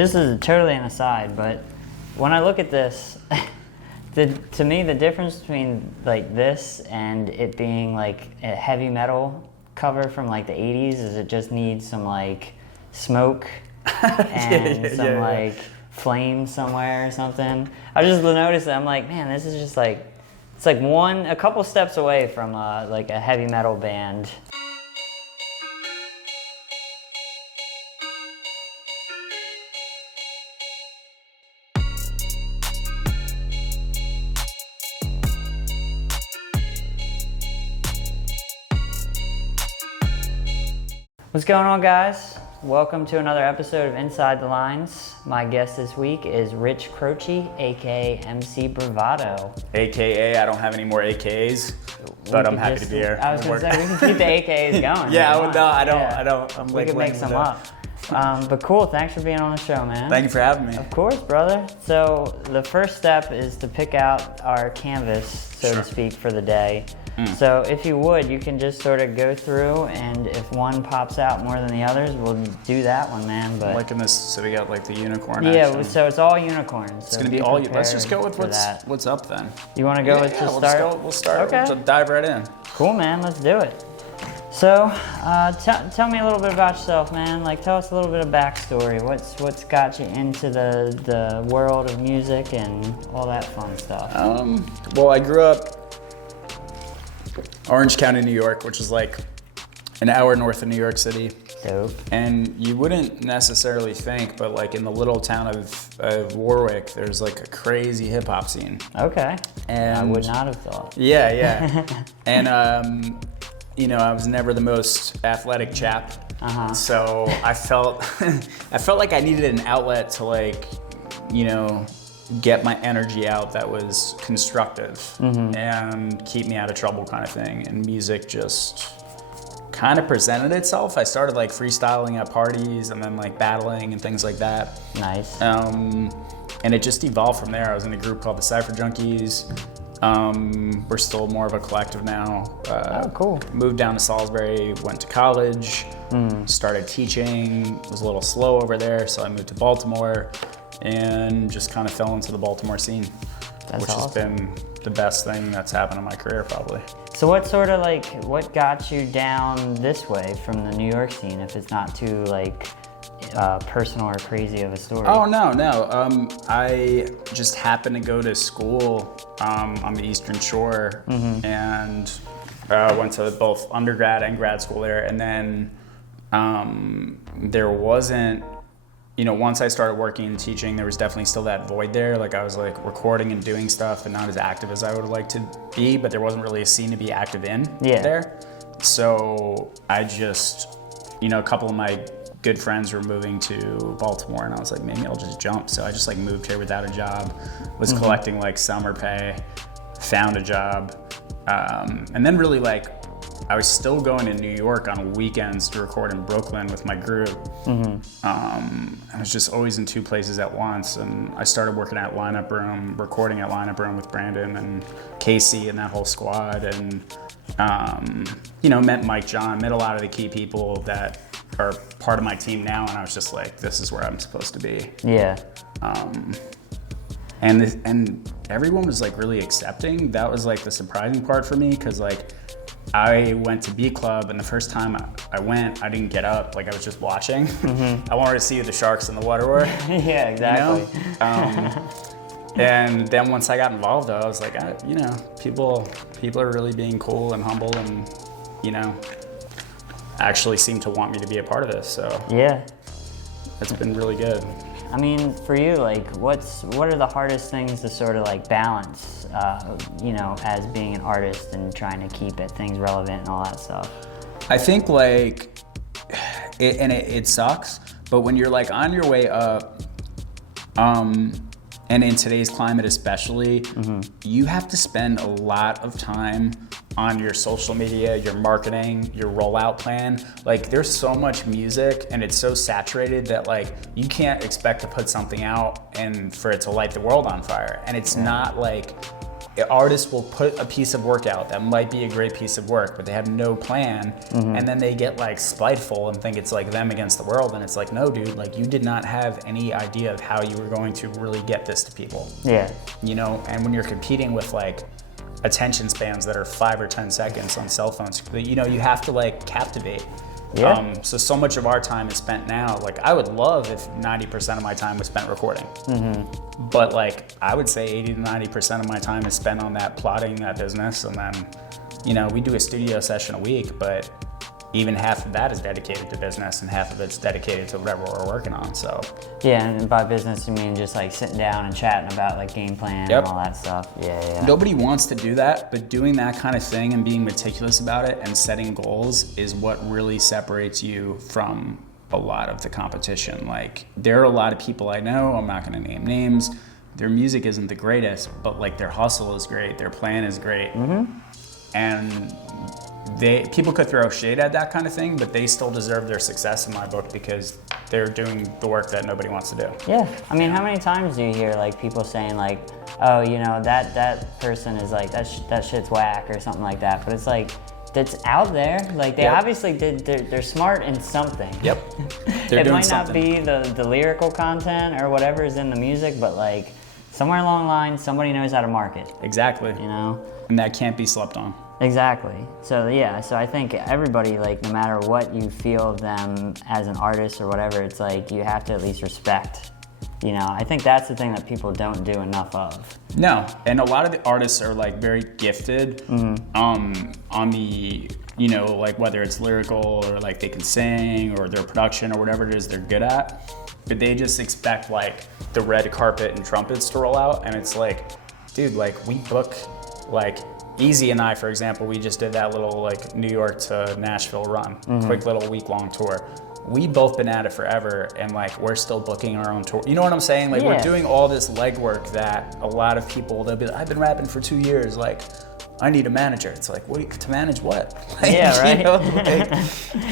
this is totally an aside, but when I look at this, to me the difference between like this and it being like a heavy metal cover from like the 80s is it just needs some like smoke and some like flame somewhere or something. I just noticed that I'm like, man, this is just like, it's like a couple steps away from like a heavy metal band. What's going on, guys? Welcome to another episode of Inside the Lines. My guest this week is Rich Croce, aka MC Bravado. AKA, I don't have any more AKs, but I'm happy to be here. I was gonna say, we can keep the AKs going. Yeah, I don't. We could make some up. But cool, thanks for being on the show, man. Thank you for having me. Of course, brother. So the first step is to pick out our canvas, so to speak, for the day. So if you would, you can just sort of go through, and if one pops out more than the others, we'll do that one, man. But I'm liking this, so we got like the unicorn action. So it's all unicorns. It's gonna be all. Let's just go with what's up then. You want to go with start? We'll start. Okay. We'll dive right in. Cool, man. Let's do it. So, tell me a little bit about yourself, man. Like, tell us a little bit of backstory. What's got you into the world of music and all that fun stuff? Well, I grew up Orange County, New York, which is like an hour north of New York City. Dope. And you wouldn't necessarily think, but like in the little town of Warwick, there's like a crazy hip hop scene. Okay. And I would not have thought. Yeah. And you know, I was never the most athletic chap. So I felt like I needed an outlet to, like, you know, get my energy out that was constructive and keep me out of trouble, kind of thing. And music just kind of presented itself. I started like freestyling at parties and then like battling and things like that. Nice. And it just evolved from there. I was in a group called the Cypher Junkies. We're still more of a collective now. Oh, cool. Moved down to Salisbury, went to college, started teaching. Was a little slow over there, so I moved to Baltimore and just kind of fell into the Baltimore scene, which awesome. Has been the best thing that's happened in my career, probably. So what got you down this way from the New York scene, if it's not too like personal or crazy of a story? Oh, no. I just happened to go to school on the Eastern Shore and went to both undergrad and grad school there. And then there wasn't, you know, once I started working and teaching, there was definitely still that void there. Like I was like recording and doing stuff and not as active as I would like to be, but there wasn't really a scene to be active in there. So I just, you know, a couple of my good friends were moving to Baltimore and I was like, maybe I'll just jump. So I just like moved here without a job, was collecting like summer pay, found a job. And then really like, I was still going to New York on weekends to record in Brooklyn with my group. I was just always in two places at once. And I started working at Lineup Room, recording at Lineup Room with Brandon and Casey and that whole squad. And, you know, met Mike John, met a lot of the key people that are part of my team now. And I was just like, this is where I'm supposed to be. Yeah. And everyone was like really accepting. That was like the surprising part for me, because like I went to B Club and the first time I went, I didn't get up. Like I was just watching. I wanted to see who the sharks in the water were. Yeah, exactly. You know? And then once I got involved, though, I was like, you know, people are really being cool and humble, and you know, actually seem to want me to be a part of this. So yeah, it's been really good. I mean, for you, like, what are the hardest things to sort of like balance, you know, as being an artist and trying to keep things relevant and all that stuff? I think like, it sucks, but when you're like on your way up, and in today's climate especially, you have to spend a lot of time on your social media, your marketing, your rollout plan. Like there's so much music and it's so saturated that like you can't expect to put something out and for it to light the world on fire. And it's not like, artists will put a piece of work out that might be a great piece of work, but they have no plan, and then they get like spiteful and think it's like them against the world, and it's like, no, dude, like you did not have any idea of how you were going to really get this to people. Yeah. You know, and when you're competing with like attention spans that are 5 or 10 seconds on cell phones, you know, you have to like captivate. Yeah. So much of our time is spent now. Like, I would love if 90% of my time was spent recording. But like, I would say 80 to 90% of my time is spent on that, plotting that business. And then, you know, we do a studio session a week, but even half of that is dedicated to business and half of it's dedicated to whatever we're working on, so. Yeah, and by business you mean just like sitting down and chatting about like game plan and all that stuff. Yeah. Nobody wants to do that, but doing that kind of thing and being meticulous about it and setting goals is what really separates you from a lot of the competition. Like, there are a lot of people I know, I'm not gonna name names, their music isn't the greatest, but like their hustle is great, their plan is great. And people could throw shade at that kind of thing, but they still deserve their success in my book because they're doing the work that nobody wants to do. Yeah, I mean, how many times do you hear like people saying like, oh, you know, that person is like, that shit's whack or something like that, but it's like, that's out there. Like, they obviously they're smart in something. They're it doing might something. Not be the lyrical content or whatever is in the music, but like somewhere along the line, somebody knows how to market. Exactly. You know? And that can't be slept on. Exactly. So yeah, so I think everybody, like, no matter what you feel of them as an artist or whatever, it's like you have to at least respect. You know, I think that's the thing that people don't do enough of. No, and a lot of the artists are like very gifted on the, you know, like whether it's lyrical or like they can sing or their production or whatever it is they're good at, but they just expect like the red carpet and trumpets to roll out, and it's like, dude, like we book like Easy and I, for example, we just did that little like New York to Nashville run, quick little week-long tour. We both been at it forever, and like we're still booking our own tour. You know what I'm saying? Like we're doing all this legwork that a lot of people, they'll be like, I've been rapping for 2 years, like I need a manager. It's like, what to manage what? Like, yeah, right. You know, like,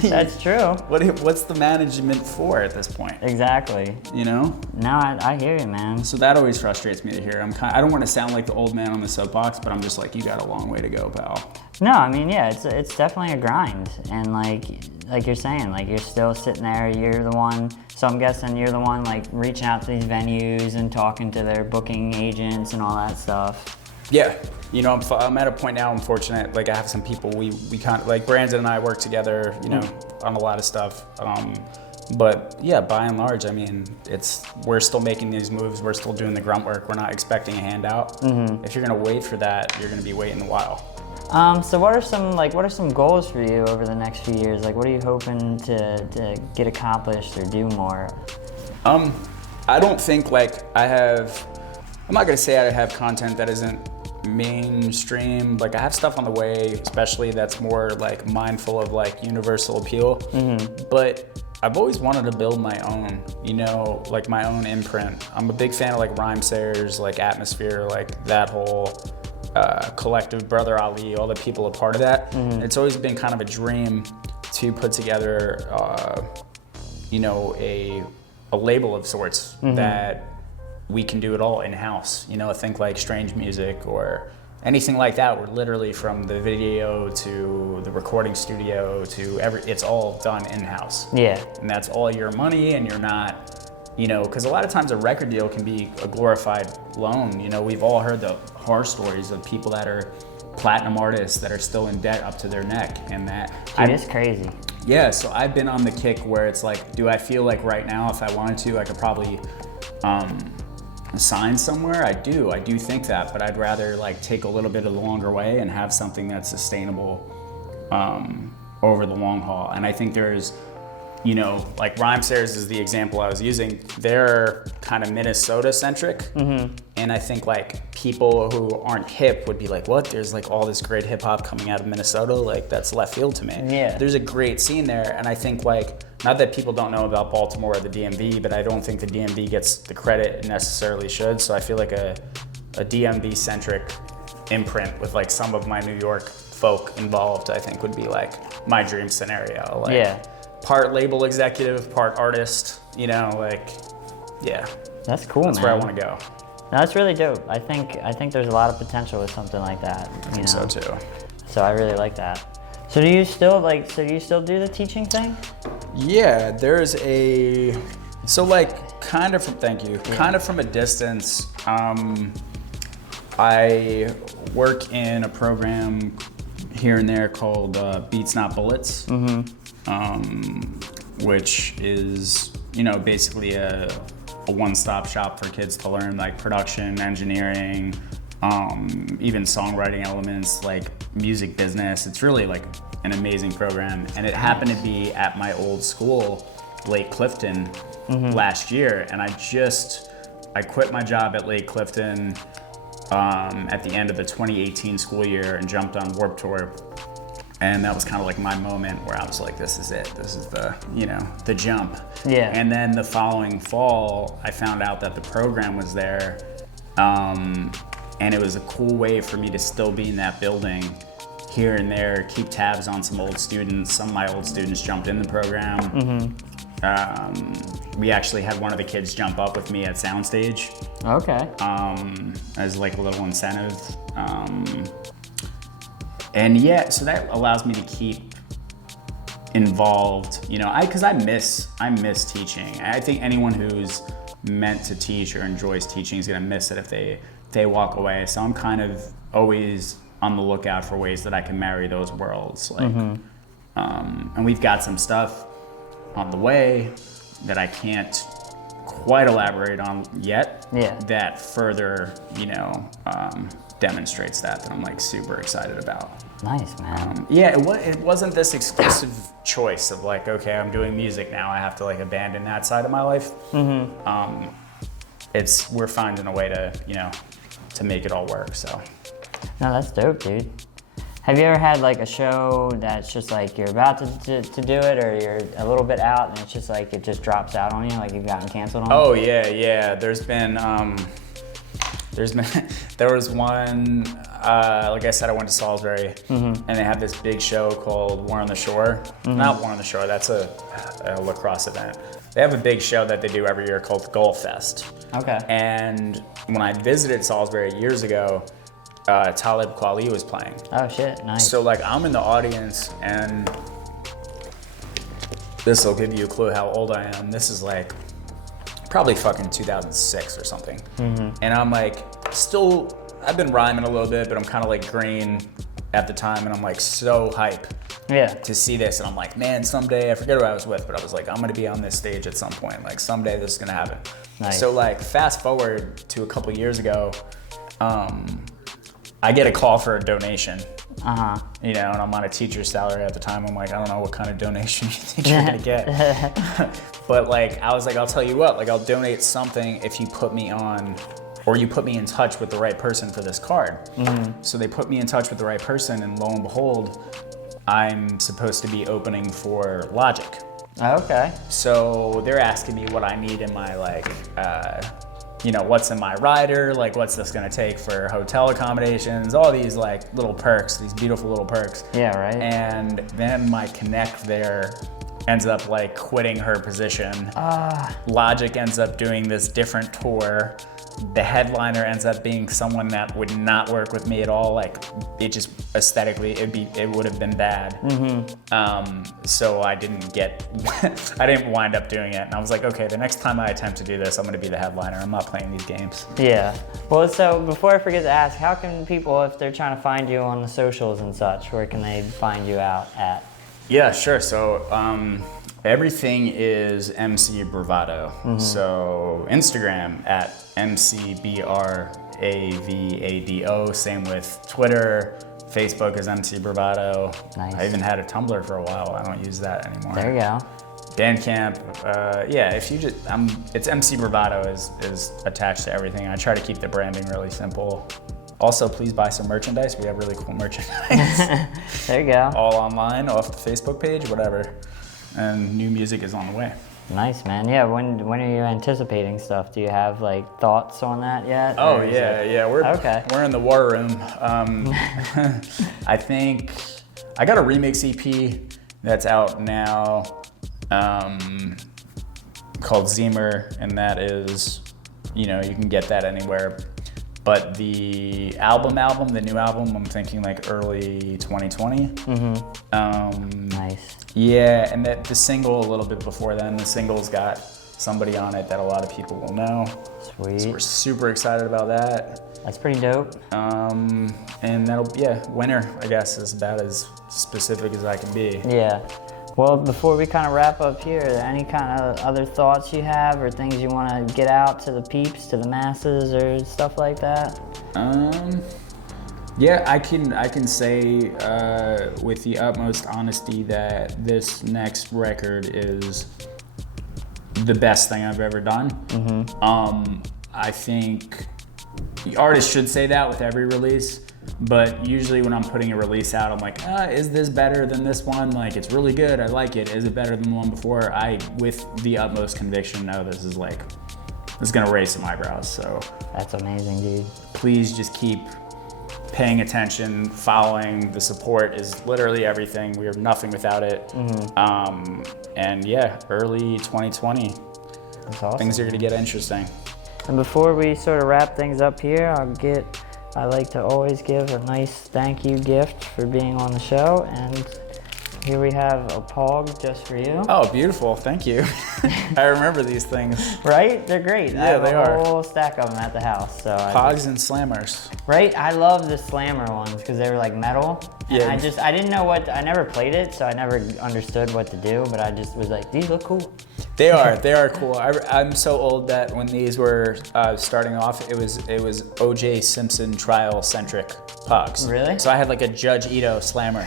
that's true. What's the management for at this point? Exactly. You know? No, I hear you, man. So that always frustrates me to hear. I don't want to sound like the old man on the soapbox, but I'm just like, you got a long way to go, pal. No, I mean, yeah, it's definitely a grind, and like you're saying, like you're still sitting there. You're the one. So I'm guessing you're the one like reaching out to these venues and talking to their booking agents and all that stuff. Yeah, you know, I'm at a point now, I'm fortunate, like I have some people, we kind of, like Brandon and I work together, you know, on a lot of stuff. But yeah, by and large, I mean, we're still making these moves, we're still doing the grunt work, we're not expecting a handout. If you're gonna wait for that, you're gonna be waiting a while. So what are some goals for you over the next few years? Like, what are you hoping to get accomplished or do more? I don't think like I'm not gonna say I have content that isn't mainstream. Like I have stuff on the way, especially that's more like mindful of like universal appeal. But I've always wanted to build my own, you know, like my own imprint. I'm a big fan of like Rhymesayers, like Atmosphere, like that whole collective, Brother Ali, all the people a part of that. It's always been kind of a dream to put together, you know, a label of sorts that we can do it all in-house. You know, think like Strange Music or anything like that, where literally from the video to the recording studio to it's all done in-house. Yeah. And that's all your money, and you're not, you know, because a lot of times a record deal can be a glorified loan. You know, we've all heard the horror stories of people that are platinum artists that are still in debt up to their neck, and that it's crazy. Yeah, so I've been on the kick where it's like, do I feel like right now if I wanted to, I could probably sign somewhere? I do think that, but I'd rather like take a little bit of the longer way and have something that's sustainable over the long haul. And I think there's, you know, like Rhymesayers is the example I was using. They're kind of Minnesota centric. And I think like people who aren't hip would be like, what? There's like all this great hip hop coming out of Minnesota? Like that's left field to me. Yeah. There's a great scene there. And I think like, not that people don't know about Baltimore or the DMV, but I don't think the DMV gets the credit it necessarily should. So I feel like a DMV centric imprint with like some of my New York folk involved, I think would be like my dream scenario. Like, yeah. Part label executive, part artist, you know, like, yeah. That's cool, That's man. where I want to go. That's really dope. I think there's a lot of potential with something like that. I think so too. So I really like that. So do you still do the teaching thing? Yeah, there's kind of from a distance. I work in a program here and there called Beats Not Bullets, which is, basically a one-stop shop for kids to learn like production, engineering, even songwriting elements, like music business. It's really like an amazing program. And it happened to be at my old school, Lake Clifton, last year. And I quit my job at Lake Clifton at the end of the 2018 school year and jumped on Warped Tour. And that was kind of like my moment where I was like, this is it. This is the jump. Yeah. And then the following fall, I found out that the program was there. And it was a cool way for me to still be in that building here and there, keep tabs on some old students. Some of my old students jumped in the program. We actually had one of the kids jump up with me at Soundstage. Okay. As like a little incentive. And yeah, so that allows me to keep involved, because I miss teaching. I think anyone who's meant to teach or enjoys teaching is gonna miss it if they walk away. So I'm kind of always on the lookout for ways that I can marry those worlds. Like, and we've got some stuff on the way that I can't quite elaborate on yet. Yeah. That further, demonstrates that I'm like super excited about. Nice, man. It wasn't this exclusive choice of like, okay, I'm doing music now, I have to like abandon that side of my life. We're finding a way to make it all work. So. No, that's dope, dude. Have you ever had like a show that's just like you're about to do it, or you're a little bit out and it's just like it just drops out on you, like you've gotten canceled on? Oh yeah. There was one, like I said, I went to Salisbury, and they have this big show called War on the Shore. Not War on the Shore, that's a lacrosse event. They have a big show that they do every year called Golf Fest. Okay. And when I visited Salisbury years ago, Talib Kweli was playing. Oh shit, nice. So like I'm in the audience, and this will give you a clue how old I am. This is like probably fucking 2006 or something. And I'm like, I've been rhyming a little bit, but I'm kind of like green at the time, and I'm like so hype to see this. And I'm like, man, someday, I forget who I was with, but I was like, I'm gonna be on this stage at some point. Like someday this is gonna happen. Nice. So like fast forward to a couple years ago, I get a call for a donation. And I'm on a teacher's salary at the time. I'm like, I don't know what kind of donation you think you're gonna get. But like, I was like, I'll tell you what, like I'll donate something if you put me on, or you put me in touch with the right person for this card. So they put me in touch with the right person, and lo and behold, I'm supposed to be opening for Logic. Okay. So they're asking me what I need in my like, what's in my rider, like what's this gonna take for hotel accommodations, all these like little perks, these beautiful little perks. Yeah, right. And then my connect there ends up like quitting her position. Logic ends up doing this different tour. The headliner ends up being someone that would not work with me at all. Like it just aesthetically, it would have been bad. So I didn't wind up doing it. And I was like, okay, the next time I attempt to do this, I'm gonna be the headliner. I'm not playing these games. Yeah. Well, so before I forget to ask, how can people, if they're trying to find you on the socials and such, where can they find you out at? Yeah, sure. So everything is MC Bravado. So Instagram at MCBRAVADO. Same with Twitter. Facebook is MC Bravado. Nice. I even had a Tumblr for a while. I don't use that anymore. There you go. Bandcamp. If you just, it's MC Bravado is attached to everything. I try to keep the branding really simple. Also, please buy some merchandise. We have really cool merchandise. There you go. All online, off the Facebook page, whatever. And new music is on the way. Nice, man. Yeah, when are you anticipating stuff? Do you have like thoughts on that yet? Oh yeah. We're in the war room. I think I got a remix EP that's out now, called Zemer, and that is you know, you can get that anywhere. But the the new album, I'm thinking like early 2020. Nice. Yeah, and the single a little bit before then, the single's got somebody on it that a lot of people will know. Sweet. So we're super excited about that. That's pretty dope. And that'll, winter, I guess, is about as specific as I can be. Yeah. Well, before we kind of wrap up here, are there any kind of other thoughts you have or things you want to get out to the peeps, to the masses, or stuff like that? Yeah, I can say with the utmost honesty that this next record is the best thing I've ever done. I think the artist should say that with every release, but usually when I'm putting a release out, I'm like, is this better than this one? Like, it's really good, I like it. Is it better than the one before? I, with the utmost conviction, know this is gonna raise some eyebrows, so. That's amazing, dude. Please just keep paying attention, following. The support is literally everything. We are nothing without it. And yeah, early 2020. That's awesome. Things are gonna get interesting. And before we sort of wrap things up here, I like to always give a nice thank you gift for being on the show. And here we have a Pog just for you. Oh, beautiful, thank you. I remember these things. Right? They're great. Yeah, they are. I have a whole stack of them at the house. So Pogs and slammers. Right? I love the slammer ones because they were like metal. Yeah. And I didn't know I never played it, so I never understood what to do, but I just was like, these look cool. They are cool. I'm so old that when these were starting off, it was O.J. Simpson trial centric Pogs. Really? So I had like a Judge Ito slammer,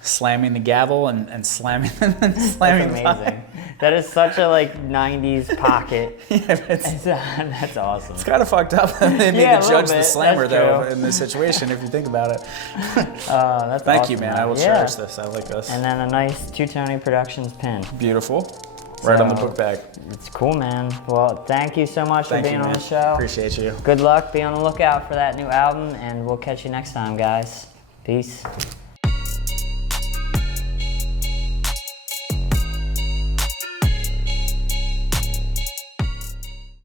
slamming the gavel and slamming and slamming. That's amazing. That is such a like 90s pocket. Yeah, that's awesome. It's kind of fucked up that they made Yeah, the judge the bit. slammer That's though true. in this situation if you think about it. That's Thank awesome, you, man. I will Yeah. cherish this. I like this. And then a nice Two Tony Productions pin. Beautiful. Right on the So, book bag. It's cool, man. Well, thank you so much for being on the show. Appreciate you. Good luck. Be on the lookout for that new album, and we'll catch you next time, guys. Peace.